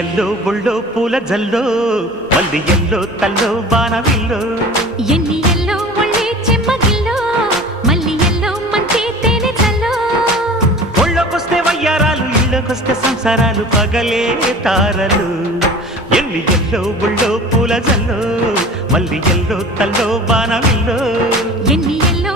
yellow ఒళ్ళో పూల జల్లో మల్లి yellow తల్లో బాణవిల్లో ఎన్ని ఎల్లో ఒళ్ళే చెమ్మగిల్లో మల్లి ఎల్లో మంచి తేనె జల్లో ఒళ్ళొకొస్తే వయ్యారాలు ఇళ్ళకొస్తే సంసారాలు పగలే తారలు ఎన్ని ఎల్లో ఒళ్ళో పూల జల్లో మల్లి ఎల్లో తల్లో బాణవిల్లో ఎన్ని ఎల్లో